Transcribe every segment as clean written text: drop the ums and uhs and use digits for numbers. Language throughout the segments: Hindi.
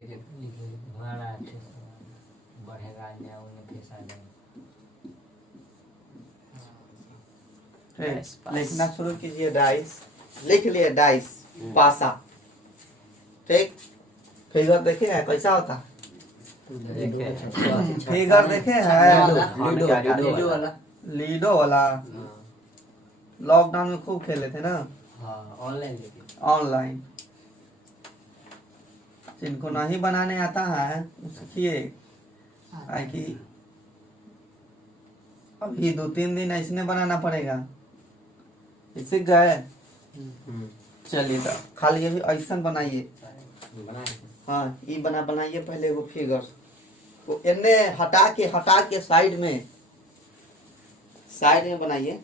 भाड़ा बढ़ेगा या उन्हें फंसा जाएगा। लिखना शुरू कीजिए। डाइस लिख लिए। डाइस पासा। ठीक। फिगर देखे है कैसा होता है? फिगर देखे है? लीडो वाला लॉकडाउन में खूब खेले थे ना। ऑनलाइन जिनको नहीं बनाने आता है सीखिए। कि अभी 2-3 दिन ऐसने बनाना पड़ेगा। सीख गए? चलिए तो खाली अभी ऐसा बनाइए। हाँ ये बनाइए पहले वो फिगर को इन्ने हटा के साइड में बनाइए।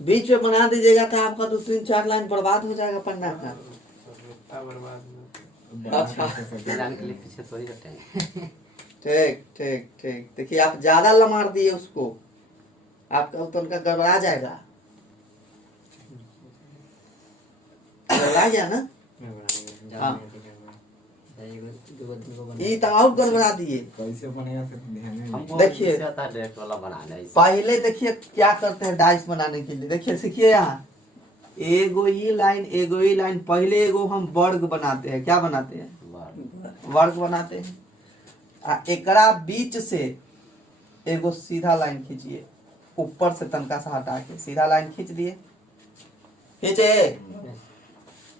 बीच में बना दीजिएगा तो आपका 2-3-4 लाइन बर्बाद हो जाएगा पन्ना का। अच्छा ठीक ठीक ठीक। देखिए आप ज्यादा लमार दिए उसको, आपका तो उनका गड़बड़ा जाएगा। गड़बड़ा गया ना? हाँ ये तो और गड़बड़ा दिए। देखिए पहले देखिए क्या करते हैं डाइस बनाने के लिए। देखिए सीखिए यहाँ एगो ही लाइन पहले एगो हम वर्ग बनाते हैं। क्या बनाते हैं? वर्ग बनाते हैं। एकरा बीच से एगो सीधा लाइन खींचिए। ऊपर से तनका सा हटा के सीधा लाइन खींच दिए। खींचे।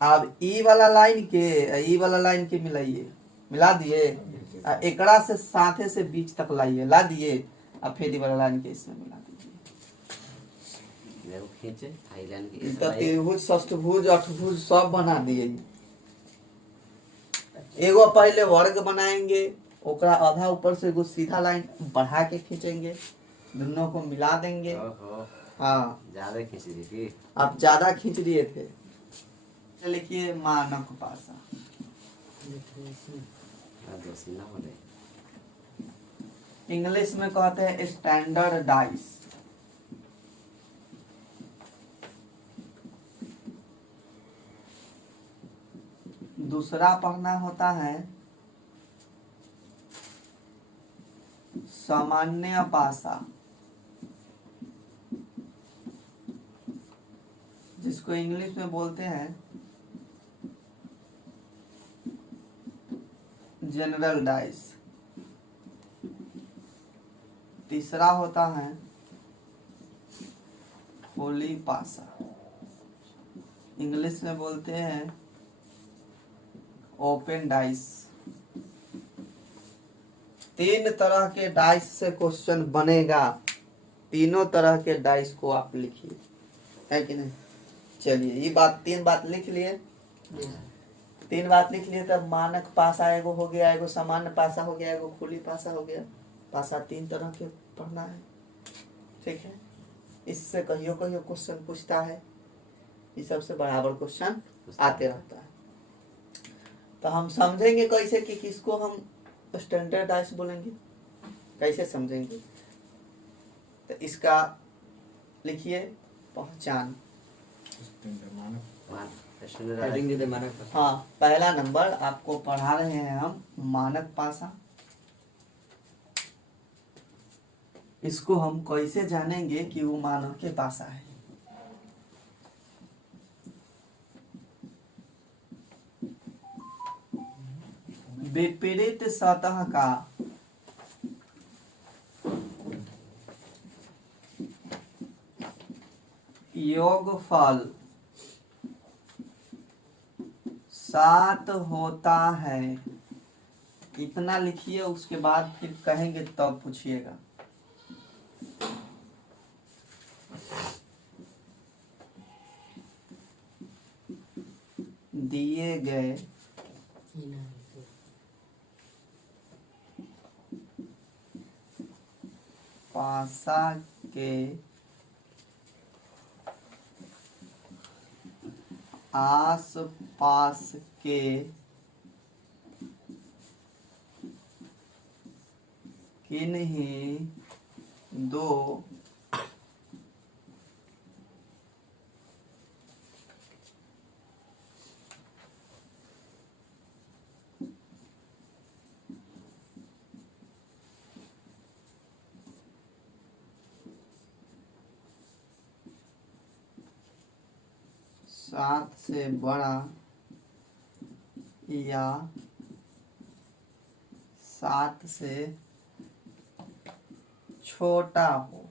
अब ई वाला लाइन के मिलाइए। मिला दिए। एकड़ा से साथे से बीच तक लाइए। ला दिए। अब फिर ई वाला लाइन के इसमें मिला दीजिए। त्रिभुज षष्ठभुज अष्टभुज सब बना दिए। एगो पहले वर्ग बनाएंगे, ओकरा आधा ऊपर से एगो सीधा लाइन बढ़ा के खींचेंगे, दोनों को मिला देंगे। हाँ ज्यादा खींच दिए। आप ज्यादा खींच दिए थे। लिखिए मानक पासा। इंग्लिश में कहते हैं स्टैंडर्ड डाइस। दूसरा पढ़ना होता है सामान्य पासा, जिसको इंग्लिश में बोलते हैं जनरल डाइस। तीसरा होता है होली पासा, इंग्लिश में बोलते हैं ओपन डाइस। 3 तरह के डाइस से क्वेश्चन बनेगा। तीनों तरह के डाइस को आप लिखिए, है कि नहीं? चलिए ये 3 बात लिख लिए। 3 बात लिख लिए तब मानक पासा एगो हो गया, एगो सामान्य पासा हो गया, एगो खुली पासा हो गया। पासा 3 तरह के पढ़ना है। ठीक है। इससे कहियो क्वेश्चन पूछता है। इस सबसे बराबर क्वेश्चन आते रहता है। तो हम समझेंगे कैसे कि किसको हम स्टैंडर्ड डाइस बोलेंगे, कैसे समझेंगे? तो इसका लिखिए पहचान। हाँ पहला नंबर आपको पढ़ा रहे हैं हम मानक पासा। इसको हम कैसे जानेंगे कि वो मानक के पासा है? विपरीत सतह का योगफल 7 होता है। इतना लिखिए, उसके बाद फिर कहेंगे तब पूछिएगा। दिए गए पासा के आस पास के किन्हीं 2 7 से बड़ा या 7 से छोटा हो।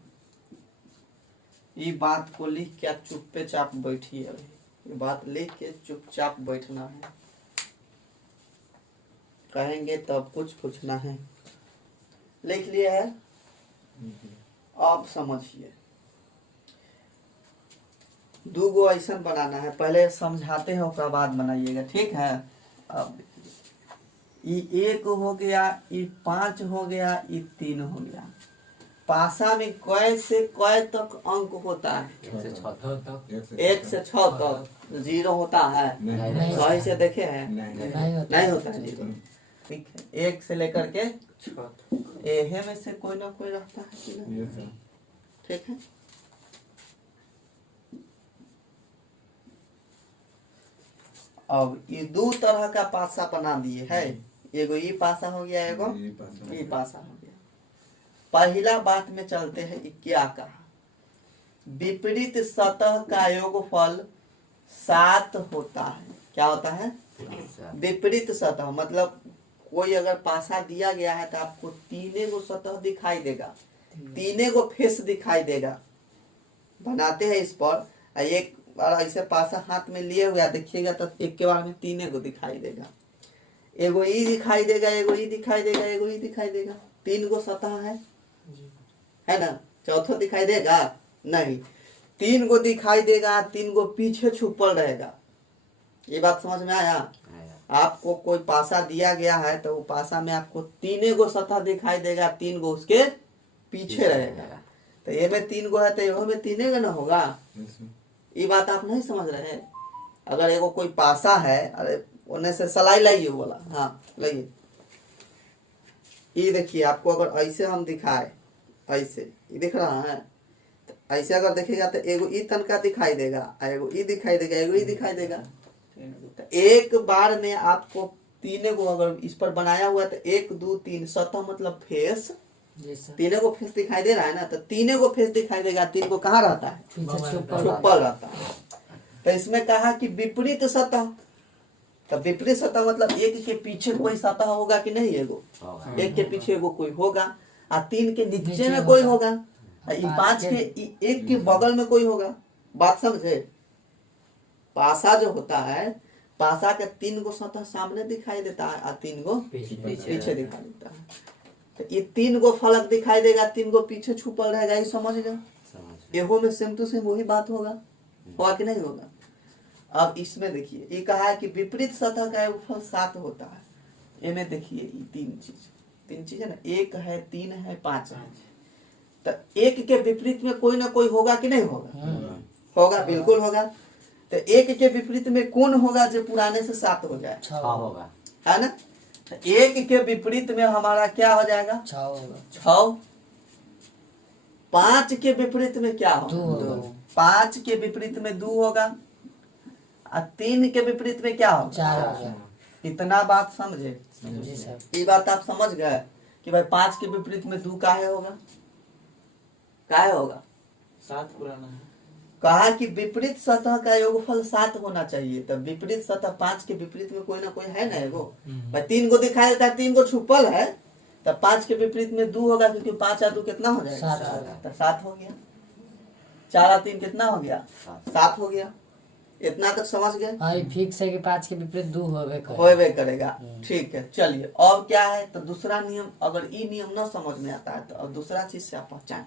ये बात को लिख के आप चुप्पे चाप बैठिए। ये बात लिख के चुपचाप बैठना है, कहेंगे तब कुछ पूछना है। लिख लिया है? अब समझिए, दो गो ऐसा बनाना है, पहले समझाते हैं उसके बाद बनाइएगा, ठीक है। अब ये 1 हो गया, ये 5 हो गया, ये 3 हो गया। पासा में कै से कै तक अंक होता है? 1 से 6 तक। 1 से 6 तक 0 होता है? सही से देखे हैं? नहीं होता है 0। ठीक है, 1 से लेकर के 6 एहे में से कोई ना कोई रहता है कि नहीं? ठीक है। अब ये दो तरह का पासा बना दिए है, एगो ये पासा हो गया, एगो ये पासा हो गया। पहला बात में चलते हैं, क्या कहा? विपरीत सतह का योगफल 7 होता है। क्या होता है? विपरीत सतह मतलब कोई अगर पासा दिया गया है तो आपको तीने गो सतह दिखाई देगा, तीने गो फेस दिखाई देगा। बनाते हैं इस पर, एक बार ऐसे पासा हाथ में लिए हुआ देखिएगा तो एक के बार में तीने गो दिखाई देगा। एगो ई दिखाई देगा, एगो ई दिखाई देगा, एगो ई दिखाई देगा। 3 गो सतह है ना? चौथा दिखाई देगा नहीं, 3 गो दिखाई देगा, 3 गो पीछे छुपल रहेगा। ये बात समझ में आया? आपको कोई पासा दिया गया है तो वो पासा में आपको तीने गो सतह दिखाई देगा, 3 गो उसके पीछे रहेगा। तो ये में 3 गो है तो ये में 3 गो ना होगा। ये बात आप नहीं समझ रहे हैं? अगर एगो कोई पासा है, अरे उन्हें से सलाई लाइए बोला, हाँ लाइए। ये देखिए, आपको अगर ऐसे हम दिखाए, ऐसे ये दिख रहा है, तो ऐसे अगर देखेगा तो एगो ई तनका दिखाई देगा, एगो ई दिखाई देगा, एगो ई दिखाई देगा। तो एक बार में आपको तीने गो अगर इस पर बनाया हुआ है तो 1 2 3 सतह मतलब फेस, तीने को फेस दिखाई दे रहा है ना, तो तीने को फेस दिखाई देगा। 3 को कहाँ रहता है? छुपल रहता है। तो इसमें कहा कि विपरीत सतह, तो विपरीत सतह मतलब एक के पीछे कोई सतह होगा कि नहीं? एगो एक के पीछे एगो कोई होगा, और 3 के नीचे में कोई होगा, 5 के एक के बगल में कोई होगा। बात समझे? पासा जो होता है, पासा के 3 गो सतह सामने दिखाई देता है और 3 गो पीछे दिखाई देता है। तो ये 3 गो फलक दिखाई देगा, 3 गो पीछे छुपल रहेगा। ये समझ गए? एहो में सेम टू सेम वही बात होगा कि नहीं होगा? अब इसमें देखिए, ये कहा है कि विपरीत सतह का योगफल 7 होता है। इनमें देखिए ये 3 चीज है ना, 1 है, 3 है, 5 है। तो 1 के विपरीत में कोई ना कोई होगा कि नहीं होगा? होगा, बिल्कुल होगा। तो 1 के विपरीत में कौन होगा जो पुराने से 7 हो जाए? 6 होगा, है ना? तो 1 के विपरीत में हमारा क्या हो जाएगा? 6 होगा। 6। 5 के विपरीत में क्या होगा? 5 के विपरीत में 2 होगा, और 3 के विपरीत में क्या होगा? 4 होगा। इतना बात समझे? ये बात आप समझ गए कि भाई 5 के विपरीत में 2 काहे होगा? काहे होगा? 7 पुराना है। कहा कि विपरीत सतह का योगफल 7 होना चाहिए। तो विपरीत सतह 5 के विपरीत में कोई ना कोई है ना एगो। भाई 3 गो दिखाई देता है, 3 गो छुपल है, तो 5 के विपरीत में 2 होगा, क्योंकि 5 और 2 कितना हो जाएगा? 7। तो 7 हो गया। 4 और 3 कितना हो गया? 7 हो गया। इतना तक समझ गए? फिक्स है कि 5 के विपरीत 2 होबे करेगा। ठीक है, चलिए और क्या है? तो दूसरा नियम, अगर ये नियम ना समझ में आता है तो अब दूसरा चीज से आप पहचान।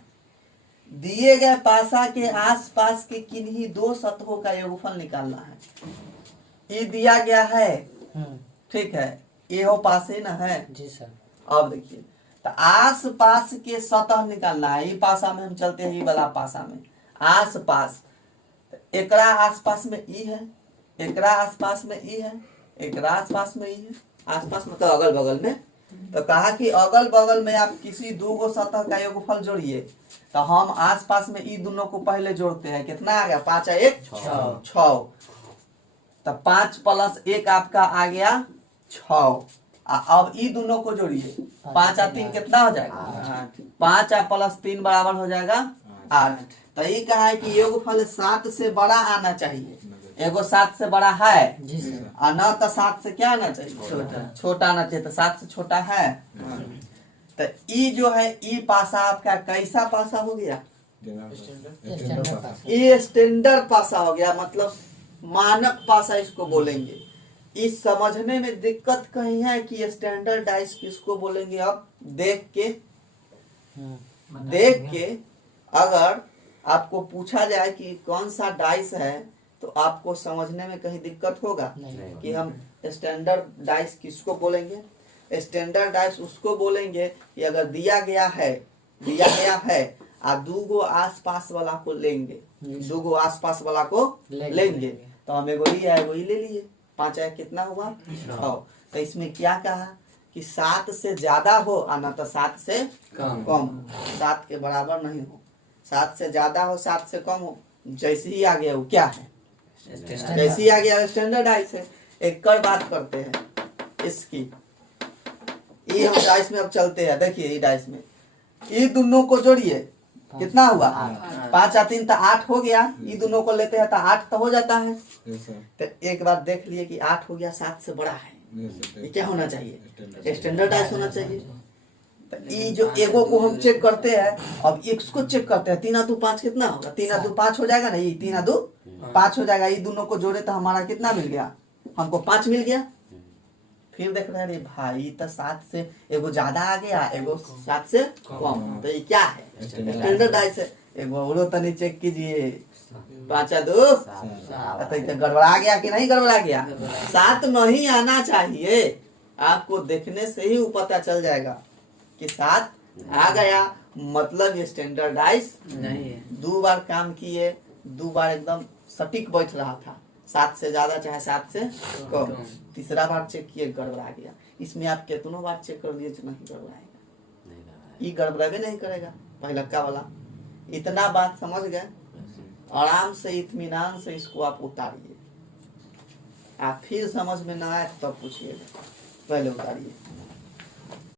दिए गए पासा के आसपास के किन्हीं 2 सतहों का योगफल निकालना है। ये दिया गया है, ठीक है, ये हो पासे ना है जी सर। अब देखिए, तो आस पास के सतह निकालना है। ये पासा में हम चलते हैं, ये वाला पासा में आस पास, एकरा आसपास में ई है, एकरा आसपास में ई है, एकरा आसपास में ई है। आसपास मतलब अगल बगल में। तो कहा कि अगल बगल में आप किसी 2 गो सतह का योगफल जोड़िए। तो हम आसपास में ई दोनों को पहले जोड़ते हैं। कितना आ गया? 5 और 1 6। तो 5 + 1 आपका आ गया 6। अब ई दोनों को जोड़िए, 5 और 3 कितना हो जाएगा? 5 और +3 बराबर हो जाएगा 8। तो ये कहा है कि योगफल 7 से बड़ा आना चाहिए। एगो 7 से बड़ा है जी सर। और न तो 7 से क्या आना चाहिए, छोटा आना चाहिए, तो 7 से छोटा है। तो ई जो है ई पासा आपका कैसा पासा हो गया, ये स्टैंडर्ड पासा हो गया, मतलब मानक पासा इसको बोलेंगे। इस समझने में दिक्कत कहीं है कि स्टैंडर्ड डाइस किसको बोलेंगे। अब देख के अगर आपको पूछा जाए कि कौन सा डाइस है तो आपको समझने में कहीं दिक्कत होगा कि हम स्टैंडर्ड डाइस किसको बोलेंगे। स्टैंडर्ड डाइस उसको बोलेंगे कि अगर दिया गया है आ दूगो आसपास वाला को लेंगे, दूगो आसपास वाला को लेंगे तो हम एगो ही ले लिए, 5 कितना हुआ 6। तो इसमें क्या कहा कि 7 से ज्यादा हो और न तो 7 से कम, 7 के बराबर नहीं हो, 7 से ज्यादा हो 7 से कम हो, जैसे ही आ गया वो क्या है, जैसे ही आ गया स्टैंडर्ड डाइस है। एक कर बात करते हैं इसकी, ये हम डाइस में अब चलते हैं। देखिए ये डाइस में ये दोनों को जोड़िए, कितना हुआ 5 और 3 तो 8 हो गया। ये दोनों को लेते हैं तो 8 तो हो जाता है। तो एक बार देख लिए कि 8 हो गया, 7 से बड़ा है, ये क्या होना चाहिए, स्टैंडर्ड डाइस होना चाहिए। तो ये जो एगो को हम चेक करते हैं, अब इसको चेक करते हैं, 3 और 2 5 कितना होगा, 3 और 2 5 हो जाएगा ना, ये 3 और 2 5 हो जाएगा। ये दोनों को जोड़े तो हमारा कितना मिल गया, हमको 5 मिल गया। फिर देख रहे हैं भाई तो 7 से एगो ज्यादा आ गया, एगो 7 से कम, तो ये क्या है, स्टैंडर्ड डाइस है। एगो और तनी चेक कीजिए, 5 और 2 तो गड़बड़ा गया कि नहीं गड़बड़ा गया, 7 नहीं आना चाहिए। आपको देखने से ही वो पता चल जाएगा कि 7 आ गया, मतलब ये स्टैंडर्ड डाइस नहीं है। 2 बार काम किए, 2 बार एकदम सटीक बैठ रहा था, 7 से ज्यादा चाहे 7 से कम। तीसरा बार चेक किए गड़बड़ा गया। इसमें आप कितनों बार चेक कर लिए तो नहीं गड़बड़ाएगा, ये गड़बड़ाबे नहीं करेगा पहलका वाला। इतना बात समझ गए, आराम से इत्मीनान से इसको आप उतारिए। आप फिर समझ में ना आए तब पूछिएगा, पहले उतारिए।